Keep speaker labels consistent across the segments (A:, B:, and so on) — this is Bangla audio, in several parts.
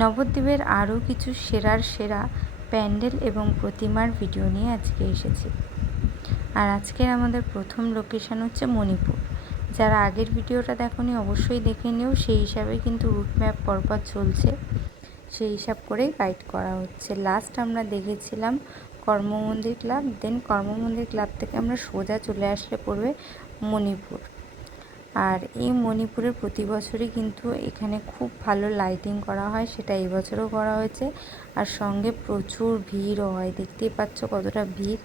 A: নবদ্বীপের আরও কিছু সেরার সেরা প্যান্ডেল এবং প্রতিমার ভিডিও নিয়ে আজকে এসেছি। আর আজকের আমাদের প্রথম লোকেশন হচ্ছে মণিপুর। যারা আগের ভিডিওটা দেখনি, অবশ্যই দেখে নিও। সেই হিসাবে কিন্তু রুট ম্যাপ পরপর চলছে। সেই হিসাব করেই গাইড করা হচ্ছে। লাস্ট আমরা দেখেছিলাম কর্মমন্দির ক্লাব দেন কর্মমন্দির ক্লাব থেকে আমরা সোজা চলে আসলে পড়বে মণিপুর। আর এই মণিপুরের প্রতি বছরই কিন্তু এখানে খুব ভালো লাইটিং করা হয়, সেটা এই বছরও করা হয়েছে। আর সঙ্গে প্রচুর ভিড়ও হয়, দেখতেই পাচ্ছ কতটা ভিড়।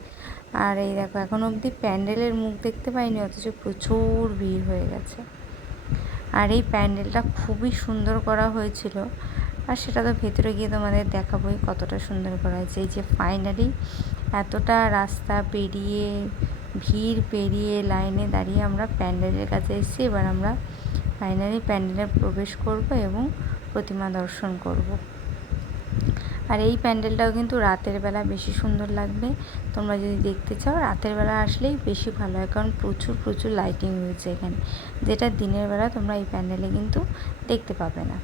A: আর এই দেখো, এখন অবধি প্যান্ডেলের মুখ দেখতে পাইনি, অথচ প্রচুর ভিড় হয়ে গেছে। আর এই প্যান্ডেলটা খুবই সুন্দর করা হয়েছিল। আর সেটা তো ভেতরে গিয়ে তোমাদের দেখাবোই কতটা সুন্দর করা হয়েছে। এই যে ফাইনালি এতটা রাস্তা পেরিয়ে ভিড় পেরিয়ে লাইনে দাঁড়িয়ে আমরা প্যান্ডেলের কাছে এসেছি। এবার আমরা ফাইনালি প্যান্ডেলে প্রবেশ করব এবং প্রতিমা দর্শন করব। আর এই প্যান্ডেলটাও কিন্তু রাতের বেলা বেশি সুন্দর লাগবে। তোমরা যদি দেখতে চাও, রাতের বেলা আসলেই বেশি ভালো হয়, কারণ প্রচুর প্রচুর লাইটিং রয়েছে এখানে, যেটা দিনের বেলা তোমরা এই প্যান্ডেলে কিন্তু দেখতে পাবে না।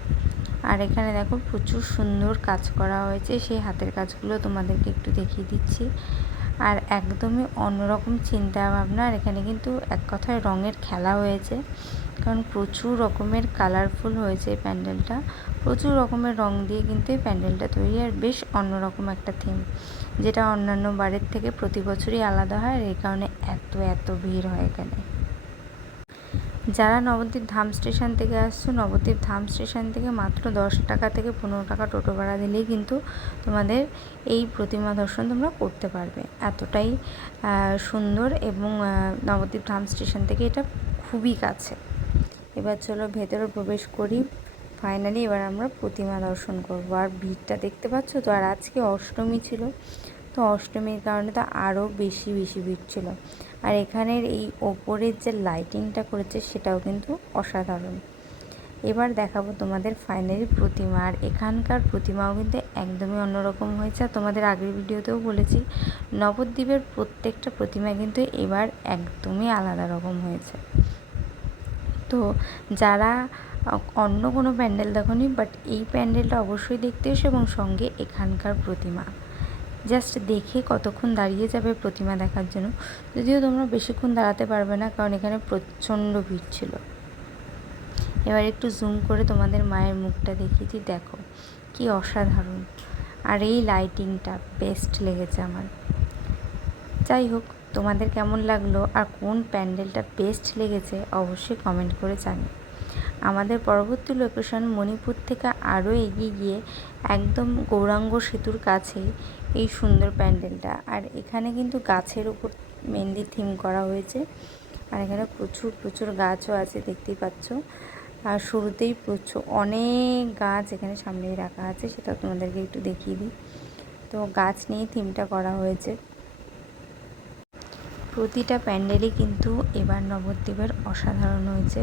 A: আর এখানে দেখো প্রচুর সুন্দর কাজ করা হয়েছে। সেই হাতের কাজগুলো তোমাদেরকে একটু দেখিয়ে দিচ্ছি। আর একদমই অন্যরকম চিন্তা ভাবনা আর এখানে কিন্তু এক কথায় রঙের খেলা হয়েছে। কারণ প্রচুর রকমের কালারফুল হয়েছে এই প্যান্ডেলটা। প্রচুর রকমের রং দিয়ে কিন্তু এই প্যান্ডেলটা তৈরি। আর বেশ অন্যরকম একটা থিম যেটা অন্যান্য বারের থেকে প্রতি বছরই আলাদা হয়। আর এই কারণে এত এত ভিড় হয় এখানে। যারা নবদ্বীপ ধাম স্টেশন থেকে আসছো, নবদ্বীপ ধাম স্টেশন থেকে মাত্র দশ টাকা থেকে পনেরো টাকা টোটো ভাড়া দিলেই কিন্তু তোমাদের এই প্রতিমা দর্শন তোমরা করতে পারবে। এতটাই সুন্দর এবং নবদ্বীপ ধাম স্টেশন থেকে এটা খুবই কাছে। এবার চলো ভেতরে প্রবেশ করি। ফাইনালি এবার আমরা প্রতিমা দর্শন করব। আর ভিড়টা দেখতে পাচ্ছ তো? আর আজকে অষ্টমী ছিল। তো অষ্টমীর কারণে তো আরও বেশি বেশি ভিড় ছিল। আর এখানের এই ওপরের যে লাইটিংটা করেছে সেটাও কিন্তু অসাধারণ। এবার দেখাবো তোমাদের ফাইনালি প্রতিমা। আর এখানকার প্রতিমাও কিন্তু একদমই অন্যরকম হয়েছে। তোমাদের আগের ভিডিওতেও বলেছি, নবদ্বীপের প্রত্যেকটা প্রতিমা কিন্তু এবার একদমই আলাদা রকম হয়েছে। তো যারা অন্য কোনো প্যান্ডেল দেখনি বাট এই প্যান্ডেলটা অবশ্যই দেখতে এসো এবং সঙ্গে এখানকার প্রতিমা। জাস্ট দেখে কতক্ষণ দাঁড়িয়ে যাবে প্রতিমা দেখার জন্য। যদিও তোমরা বেশিক্ষণ দাঁড়াতে পারবে না, কারণ এখানে প্রচণ্ড ভিড় ছিল। এবার একটু জুম করে তোমাদের মায়ের মুখটা দেখিয়েছি। দেখো, কি অসাধারণ। আর এই লাইটিংটা বেস্ট লেগেছে আমার। যাই হোক, তোমাদের কেমন লাগল আর কোন প্যান্ডেলটা বেস্ট লেগেছে অবশ্যই কমেন্ট করে জানি আমাদের পরবর্তী লোকেশন মণিপুর থেকে আরও এগিয়ে গিয়ে একদম গৌরাঙ্গ সেতুর কাছে এই সুন্দর প্যান্ডেলটা। আর এখানে কিন্তু গাছের উপর মেহেন্দি থিম করা হয়েছে। আর এখানে প্রচুর প্রচুর গাছও আছে, দেখতেই পাচ্ছ। আর শুরুতেই প্রচুর, অনেক গাছ এখানে সামনেই রাখা আছে, সেটা তোমাদেরকে একটু দেখিয়ে দিই। তো গাছ নিয়েই থিমটা করা হয়েছে। প্রতিটা প্যান্ডেলই কিন্তু এবার নবদ্বীপের অসাধারণ হয়েছে।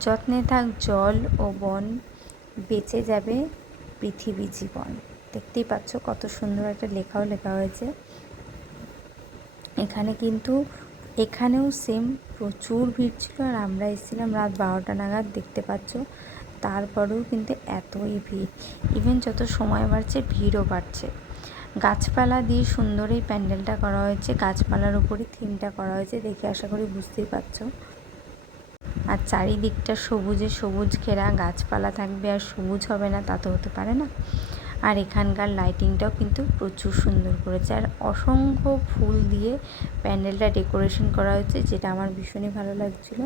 A: যত্নে থাক জল ও বন, বেঁচে যাবে পৃথিবী জীবন। দেখতেই পাচ্ছ কত সুন্দর একটা লেখাও লেখা হয়েছে। এখানে কিন্তু, এখানেও সেম প্রচুর ভিড় ছিল আর আমরা এসেছিলাম রাত বারোটা নাগাদ, দেখতে পাচ্ছ। তারপরেও কিন্তু এতই ভিড়। ইভেন যত সময় বাড়ছে, ভিড়ও বাড়ছে। গাছপালা দিয়ে সুন্দর এই প্যান্ডেলটা করা হয়েছে। গাছপালার উপরে থিমটা করা হয়েছে, দেখে আশা করি বুঝতেই পারছ। আর চারিদিকটা সবুজে সবুজ ঘেরা, গাছপালা থাকবে আর সবুজ হবে না, তা তো হতে পারে না। আর এখানকার লাইটিংটাও কিন্তু প্রচুর সুন্দর করেছে। আর অসংখ্য ফুল দিয়ে প্যান্ডেলটা ডেকোরেশন করা হয়েছে, যেটা আমার ভীষণই ভালো লাগছিল।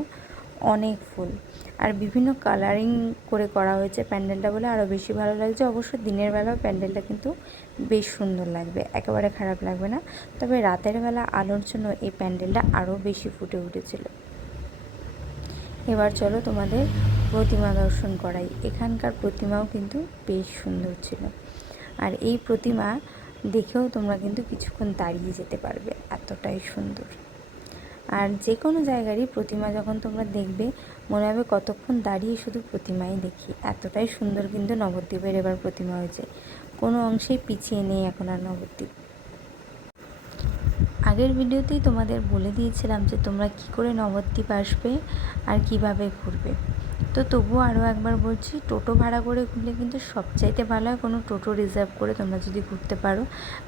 A: অনেক ফুল। আর বিভিন্ন কালারিং করে করা হয়েছে প্যান্ডেলটা বলে আরও বেশি ভালো লাগছে। অবশ্য দিনের বেলাও প্যান্ডেলটা কিন্তু বেশ সুন্দর লাগবে, একেবারে খারাপ লাগবে না। তবে রাতের বেলা আলোর জন্য এই প্যান্ডেলটা আরও বেশি ফুটে উঠেছিল। এবার চলো তোমাদের প্রতিমা দর্শন করাই। এখানকার প্রতিমাও কিন্তু বেশ সুন্দর ছিল। আর এই প্রতিমা দেখেও তোমরা কিন্তু কিছুক্ষণ দাঁড়িয়ে যেতে পারবে, এতটাই সুন্দর। আর যে কোনো জায়গারই প্রতিমা যখন তোমরা দেখবে, মনে হবে কতক্ষণ দাঁড়িয়ে শুধু প্রতিমাই দেখি। এতটাই সুন্দর কিন্তু নবদ্বীপের এবার প্রতিমা হয়েছে। কোনো অংশেই পিছিয়ে নেই এখন আর নবদ্বীপ। আগের ভিডিওতেই তোমাদের বলে দিয়েছিলাম যে তোমরা কি করে নবদ্বীপ আসবে আর কীভাবে ঘুরবে। তো তবুও আরও একবার বলছি, টোটো ভাড়া করে ঘুরলে কিন্তু সবচাইতে ভালো হয় কোনো টোটো রিজার্ভ করে তোমরা যদি ঘুরতে পারো।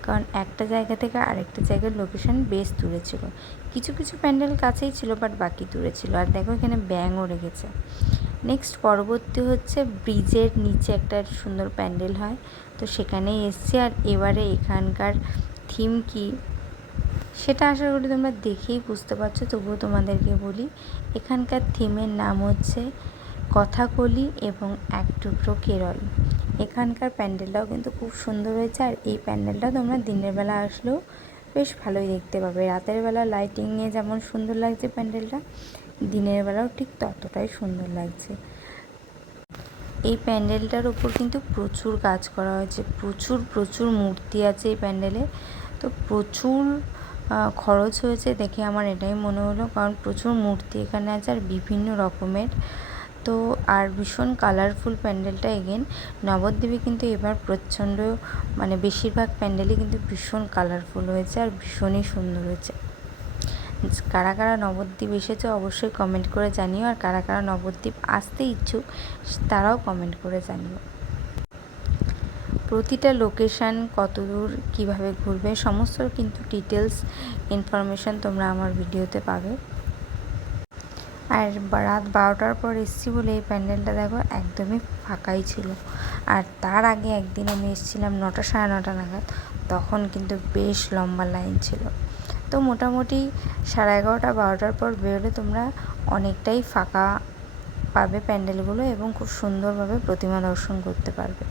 A: কারণ একটা জায়গা থেকে আরেকটা জায়গার লোকেশন বেশ দূরে ছিল। কিছু কিছু প্যান্ডেল কাছেই ছিল বাট বাকি দূরে ছিল। আর দেখো এখানে ব্যাঙও রেখেছে নেক্সট পরবর্তী হচ্ছে ব্রিজের নিচে একটা সুন্দর প্যান্ডেল হয়। তো সেখানেই এসছি। আর এবারে এখানকার থিম কি, সেটা আশা করি তোমরা দেখেই বুঝতে পারছ। তবুও তোমাদেরকে বলি, এখানকার থিমের নাম হচ্ছে কথাকলি এবং এক টুকরো কেরল। এখানকার প্যান্ডেলটাও কিন্তু খুব সুন্দর হয়েছে আর এই প্যান্ডেলটা তোমরা দিনের বেলা আসলেও বেশ ভালোই দেখতে পাবে। রাতের বেলা লাইটিং নিয়ে যেমন সুন্দর লাগছে প্যান্ডেলটা, দিনের বেলাও ঠিক ততটাই সুন্দর লাগছে। এই প্যান্ডেলটার ওপর কিন্তু প্রচুর কাজ করা হয়েছে, প্রচুর প্রচুর মূর্তি আছে এই প্যান্ডেলে। তো প্রচুর খরচ হয়েছে দেখে আমার এটাই মনে হলো, কারণ প্রচুর মূর্তি এখানে আছে আর বিভিন্ন রকমের। তো আর ভীষণ কালারফুল প্যান্ডেলটা এগেন নবদ্বীপে কিন্তু এবার প্রচণ্ড মানে বেশিরভাগ প্যান্ডেলই কিন্তু ভীষণ কালারফুল হয়েছে আর ভীষণই সুন্দর হয়েছে। কারা কারা নবদ্বীপ এসেছে অবশ্যই কমেন্ট করে জানিও আর কারা কারা নবদ্বীপ আসতে ইচ্ছুক, তারাও কমেন্ট করে জানিও। প্রতিটা লোকেশান কত দূর কীভাবে ঘুরবে সমস্ত কিন্তু ডিটেলস ইনফরমেশান তোমরা আমার ভিডিওতে পাবে। আর রাত বারোটার পর এসেছি বলে এই প্যান্ডেলটা দেখো একদমই ফাঁকাই ছিল। আর তার আগে একদিন আমি এসেছিলাম নটা সাড়ে নটা নাগাদ, তখন কিন্তু বেশ লম্বা লাইন ছিল। তো মোটামুটি সাড়ে এগারোটা বারোটার পর বেরোলে তোমরা অনেকটাই ফাঁকা পাবে প্যান্ডেলগুলো এবং খুব সুন্দরভাবে প্রতিমা দর্শন করতে পারবে।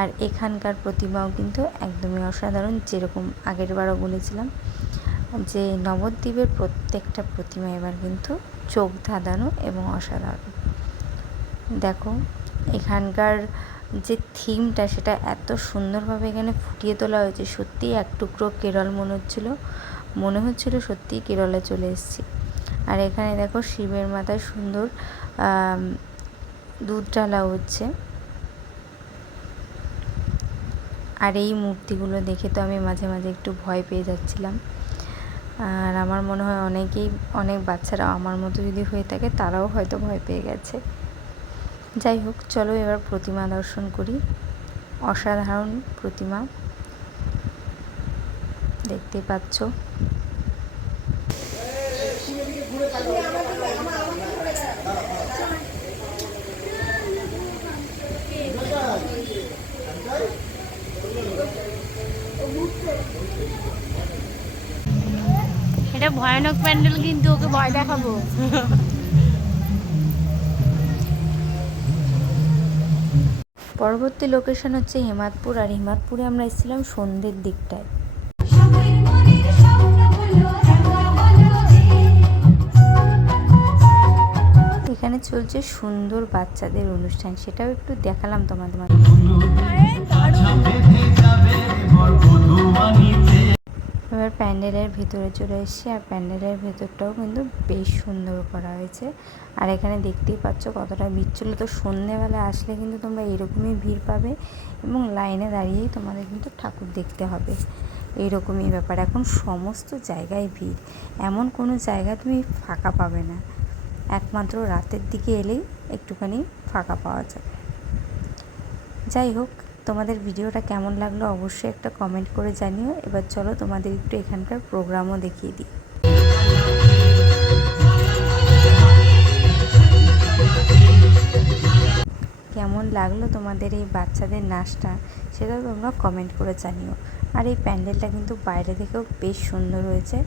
A: আর এখানকার প্রতিমাও কিন্তু একদমই অসাধারণ, যেরকম আগের বারও বলেছিলাম যে নবদ্বীপের প্রত্যেকটা প্রতিমা এবার কিন্তু চোখ ধাঁধানো এবং অসাধারণ। দেখো, এখানকার যে থিমটা, সেটা এত সুন্দরভাবে এখানে ফুটিয়ে তোলা হয়েছে। সত্যিই এক টুকরো কেরল মনে হচ্ছিল মনে হচ্ছিল সত্যিই কেরলে চলে এসেছি। আর এখানে দেখো, শিবের মাথায় সুন্দর দুধ ঢালা হচ্ছে। আর এই মূর্তিগুলো দেখে তো আমি মাঝে মাঝে একটু ভয় পেয়ে যাচ্ছিলাম। আর আমার মনে হয় অনেকেই, অনেক বাচ্চারা আমার মতো যদি হয়ে থাকে, তারাও হয়তো ভয় পেয়ে গেছে। যাই হোক, চলো এবার প্রতিমা দর্শন করি। অসাধারণ প্রতিমা। দেখতেই পাচ্ছ।
B: এটা ভয়ানক প্যান্ডেল কিন্তু ওকে ভয় দেখাবো।
A: পরবর্তী লোকেশন হচ্ছে হেমাদপুর আর হেমাদপুরে আমরা এসেছিলাম সন্ধ্যের দিকটায়। এখানে চলছে সুন্দর বাচ্চাদের অনুষ্ঠান সেটাও একটু দেখালাম তোমাদের মাঝে। এবার প্যান্ডেলের ভিতরে চলে এসেছি আর প্যান্ডেলের ভেতরটাও কিন্তু বেশ সুন্দর করা হয়েছে। আর এখানে দেখতেই পাচ্ছ কতটা ভিড় তো সন্ধেবেলা আসলে কিন্তু তোমরা এরকমই ভিড় পাবে এবং লাইনে দাঁড়িয়েই তোমাদের কিন্তু ঠাকুর দেখতে হবে। এইরকমই ব্যাপার। এখন সমস্ত জায়গায় ভিড়। এমন কোনো জায়গা তুমি ফাঁকা পাবে না। একমাত্র রাতের দিকে এলেই একটুখানি ফাঁকা পাওয়া যাবে। যাই হোক তোমাদের ভিডিওটা কেমন লাগল অবশ্যই একটা কমেন্ট করে জানিও। এবার চলো তোমাদের একটু এখানকার প্রোগ্রামও দেখিয়ে দিই। কেমন লাগল তোমাদের এই বাচ্চাদের নাচটা? সেটা তোমরা কমেন্ট করে জানিও। আর এই প্যান্ডেলটা কিন্তু বাইরে থেকেও বেশ সুন্দর হয়েছে।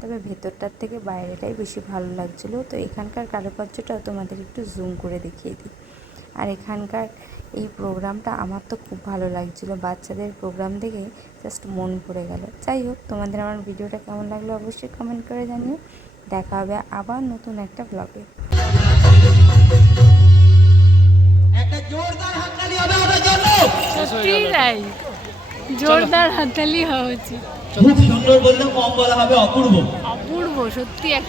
A: তবে ভেতরটার থেকে বাইরেটাই বেশি ভালো লাগছিল। তো এখানকার কারুকার্যটাও তোমাদের একটু জুম করে দেখিয়ে দিই। আর এখানকার এই প্রোগ্রামটা আমার তো খুব ভালো লাগছিল। বাচ্চাদের প্রোগ্রাম দেখে জাস্ট মন ভরে গেল। যাই হোক তোমাদের আমার ভিডিওটা কেমন লাগল অবশ্যই কমেন্ট করে জানিও। দেখা হবে আবার নতুন একটা ব্লগে
B: জোরদার হাততালি হওয়া উচিত।
C: খুব সুন্দর বললে কম বলা হবে অপূর্ব।
B: অপূর্ব সত্যি এক